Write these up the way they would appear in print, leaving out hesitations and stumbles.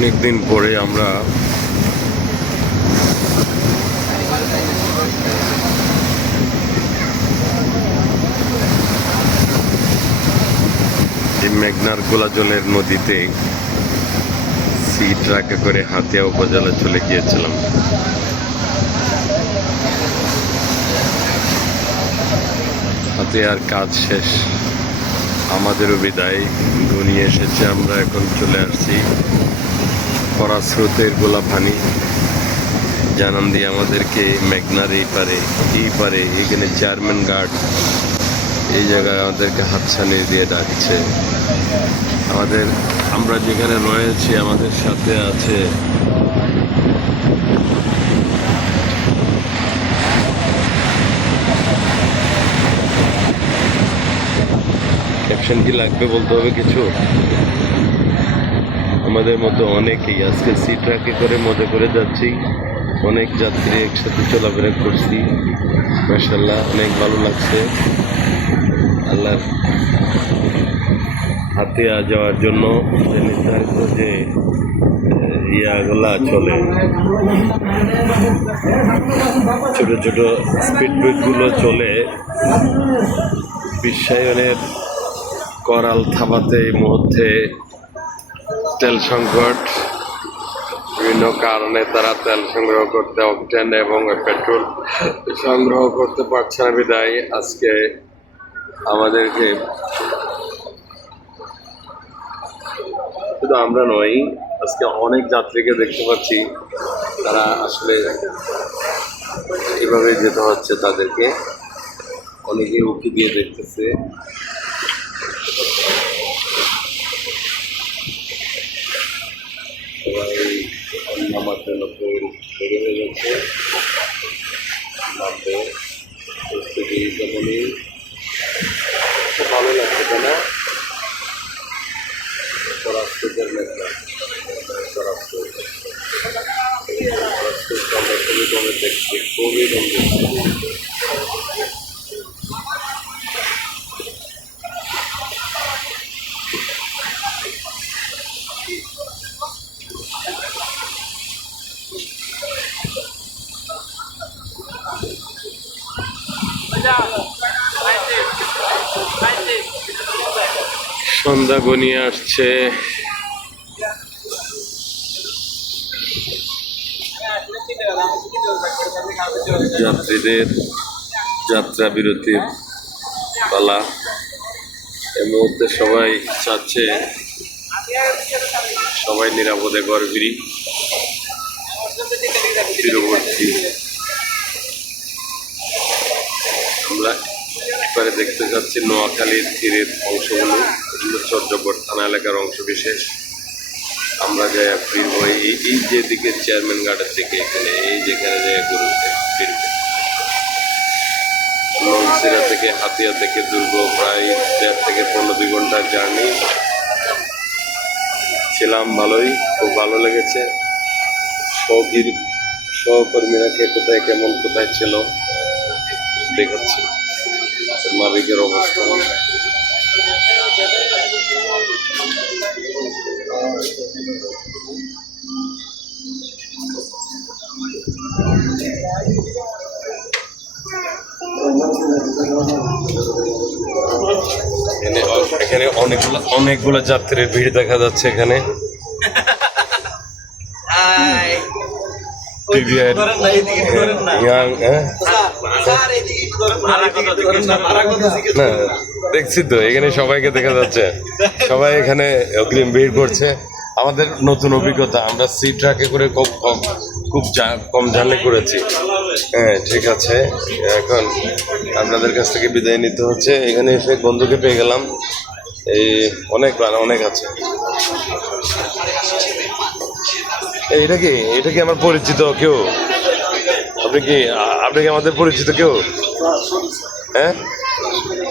অনেকদিন পরে আমরা এই মেঘনার গোলাজলের নদীতে সি ট্রাকে করে হাতিয়া উপজেলা চলে গিয়েছিলাম। হাতিয়ার কাজ শেষ, আমাদেরও বিদায়, ঘনিয়ে এসেছে। আমরা এখন চলে আসছি খরা স্রোতের গোলাপানি জানান দিয়ে আমাদেরকে মেঘনার এই পারে এখানে চেয়ারম্যান গার্ড এই জায়গায় আমাদেরকে হাতছানি দিয়ে ডাকছে। আমরা যেখানে রয়েছি আমাদের সাথে আছে ক্যাপশন কি লাগবে বলতে হবে কিছু? আমাদের মতো অনেকেই আজকে সি ট্রাকে করে মজা করে যাচ্ছি, অনেক যাত্রী একসাথে চলাফেরা করছি, মাশাআল্লাহ অনেক ভালো লাগছে। আল্লাহর হাতিয়া যাওয়ার জন্য নির্ধারিত যে ইয়াগুলা চলে, ছোট ছোট স্পিড বোটগুলো চলে, বিশ্বায়নের করাল থামাতে এই মুহূর্তে তেল সংকট, বিভিন্ন কারণে তারা তেল সংগ্রহ করতে, অকটেন এবং পেট্রোল সংগ্রহ করতে পারছে না বিদায় আজকে আমাদেরকে, শুধু আমরা নই, আজকে অনেক যাত্রীকে দেখতে পাচ্ছি তারা আসলে এভাবে যেতে হচ্ছে তাদেরকে, অনেকে উঁকি দিয়ে দেখতেছে। সবাই নামার জন্য তৈরি হয়ে যাচ্ছে, নামবে প্রস্তুতি তেমনই। খুব ভালো লাগছে তাই না? পরাস্তুতের মেঘনা আমরা খুবই কমে দেখছি, খুবই কম দেখছি। সন্ধ্যা ঘনিয়ে আসছে, যাত্রীদের যাত্রা বিরতির পালা। এই মুহূর্তে সবাই চাচ্ছে সবাই নিরাপদে ঘর ফিরি, তীরবর্তী। আমরা এবারে দেখতে যাচ্ছি নোয়াখালীর তীরের অংশগুলো, এগুলো চট্টগ্রাম থানা এলাকার অংশ বিশেষ। আমরা যাই ফিরব এই যেদিকে চেয়ারম্যান গার্ডের দিকে, এখানে এই যেখানে যাই ফিরবে নলছিরা থেকে হাতিয়া থেকে দুর্গ প্রায় 1.5 থেকে 15 ঘন্টার জার্নি। ছিলাম ভালোই, খুব ভালো লেগেছে। সহকর্মীরা কে কোথায় কেমন কোথায় ছিল দেখাচ্ছি মালিকের অবস্থা। এখানে অনেকগুলো যাত্রীর ভিড় দেখা যাচ্ছে। এখানে দেখছি তো এখানে সবাইকে দেখা যাচ্ছে, সবাই এখানে অগ্রিম ভিড় করছে। আমাদের নতুন অভিজ্ঞতা, আমরা সি ট্রাকে করে খুব কম জার্নি করেছি। হ্যাঁ ঠিক আছে, এখন আপনাদের কাছ থেকে বিদায় নিতে হচ্ছে। এখানে এসে বন্ধুকে পেয়ে গেলাম, এই অনেক আছে। এটা কি আমার পরিচিত কেউ? আপনি কি আমাদের পরিচিত কেউ? হ্যাঁ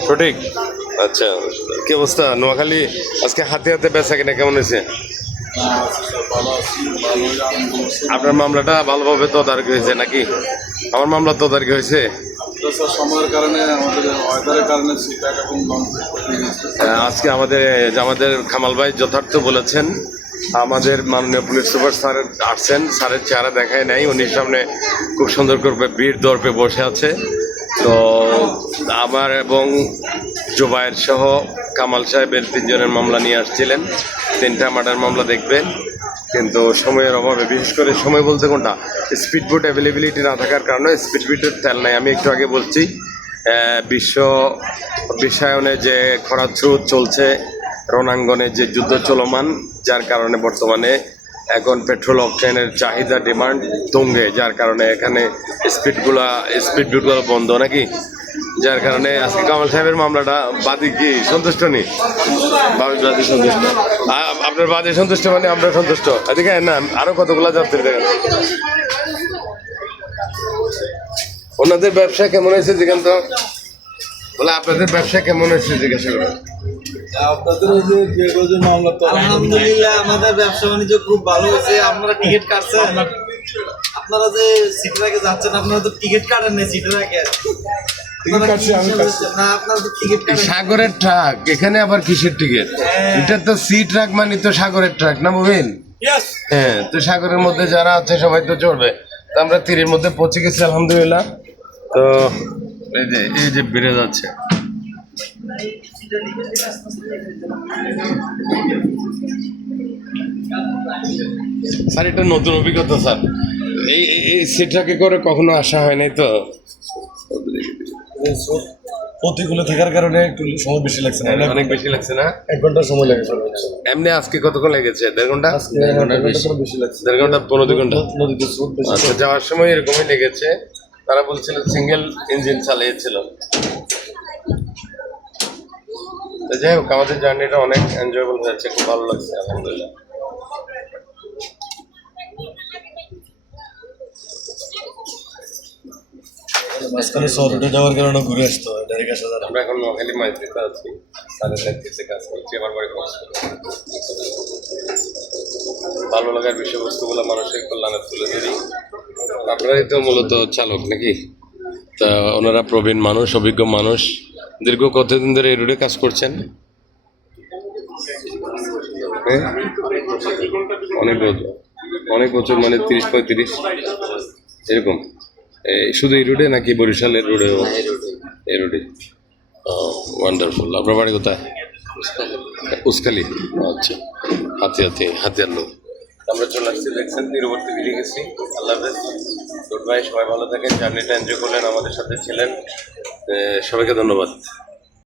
সঠিক। আচ্ছা, কি অবস্থা নোয়াখালী আজকে হাতে বেচা কিনা কেমন হয়েছে? আপনার মামলাটা ভালোভাবে তদারকি হয়েছে নাকি? আমার মামলা তদারকি হয়েছে? সময়ের কারণে ওয়েদারের কারণে আজকে আমাদের খামাল ভাই যথার্থ বলেছেন আমাদের মাননীয় পুলিশ সুপার স্যার আসছেন, স্যারের চেহারা দেখায় নাই, উনি সামনে খুব সুন্দর করে ভিড় দর্পে বসে আছে। তো আমার এবং জুবায়ের সহ কামাল সাহেবের 3 জনের মামলা নিয়ে আসছিলেন, 3টা মার্ডার মামলা দেখবেন, কিন্তু সময়ের অভাবে, বিশেষ করে সময় বলতে কোনটা, স্পিড বোট অ্যাভেলেবিলিটি না থাকার কারণে স্পিড বোটের তেল নাই। আমি একটু আগে বলছি বিশ্ব বিশ্বায়নে যে খরার স্রোত চলছে, রণাঙ্গনে যে যুদ্ধ চলমান, যার কারণে বর্তমানে এখন পেট্রোল অকটেনের চাহিদা ডিমান্ড তুঙ্গে, যার কারণে এখানে স্পিড বোটগুলো বন্ধ নাকি, যার কারণে আজকে কামাল সাহেবের মামলাটা বাদী কি সন্তুষ্ট নেই, বাদী সন্তুষ্ট। আপনার বাদী সন্তুষ্ট মানে আমরা সন্তুষ্ট। এদিকে না আরো কতগুলো যাত্রী দেখেন, ওনাদের ব্যবসা কেমন হয়েছে জিজ্ঞাসা তো, বলে আপনাদের ব্যবসা কেমন হয়েছে জিজ্ঞাসা করেন। আপনাদের এই যে মামলা তো আলহামদুলিল্লাহ আমাদের ব্যবসা বাণিজ্য খুব ভালো হয়েছে। আপনারা টিকিট কাটছেন, আপনারা যে সিটরাকে যাচ্ছেন, আপনারা তো টিকিট কাটেন না সিটরাকে। টিকিট কাটছি, আমি কাটছি। না, আপনারা তো টিকিট কাটেন। সাগরের ট্রাক, এখানে আবার কিসের টিকিট? এটা তো সি ট্রাক মানে তো সাগরের ট্রাক না মুবিন? হ্যাঁ, তো সাগরের মধ্যে যারা আছে সবাই তো চড়বে। তো আমরা তীরের মধ্যে পৌঁছে গেছি আলহামদুলিল্লাহ। তো এই যে বেড়ে যাচ্ছে, স্যার এটা নতুন অভিজ্ঞতা স্যার, এই সিটটাকে করে কখনো আসা হয় নাই তো। প্রতিকূলে থাকার কারণে একটু সময় বেশি লাগছে না, অনেক বেশি লাগছে না? 1 ঘন্টা সময় লাগে। এমনি আজকে কতক্ষণ লেগেছে? 1.5 ঘন্টা? আজকে 1 ঘন্টা বেশি লাগছে। 1.5 ঘন্টা 15 ঘন্টা। নদীতে স্রোত বেশি। আচ্ছা, যাওয়ার সময় এরকমই লেগেছে, তারা বলছিল সিঙ্গেল ইঞ্জিন চালিয়েছিল। তো যাই হোক, আমাদের জার্নিটা অনেক এনজয়েবল হয়েছে, খুব ভালো লাগছে আলহামদুলিল্লাহ। মাঝখানে শহরে যাওয়ার কারণে ঘুরে আসতে হয়, ডাইরেক্ট আসা যায় না। আমরা এখন নোয়াখালী মাইত্রিতে আছি, স্যারের নেতৃত্বে কাজ করছি, আমার বাড়ি কক্সবাজার। ভালো লাগার বিষয়বস্তুগুলো মানুষের কল্যাণে তুলে ধরি। আপনারাই তো মূলত চালক নাকি? তা ওনারা প্রবীণ মানুষ, অভিজ্ঞ মানুষ, দীর্ঘ কতদিন ধরে এই রোডে কাজ করছেন? হ্যাঁ, অনেক বছর মানে 30-35 এরকম। শুধু এই রোডে নাকি বরিশালের রোডেও? এই রোডে। ওয়ান্ডারফুল। আপনার বাড়ি কোথায়? উস্কালি। আচ্ছা, হাতিয়ার লোক। আমরা চলে আসছি, দেখছেন তীরবর্তী বেরিয়ে গেছি। আল্লাহ হাফেজ, গুড বাই, সবাই ভালো থাকেন। জার্নিটা এনজয় করলেন, আমাদের সাথে ছিলেন, সবাইকে ধন্যবাদ।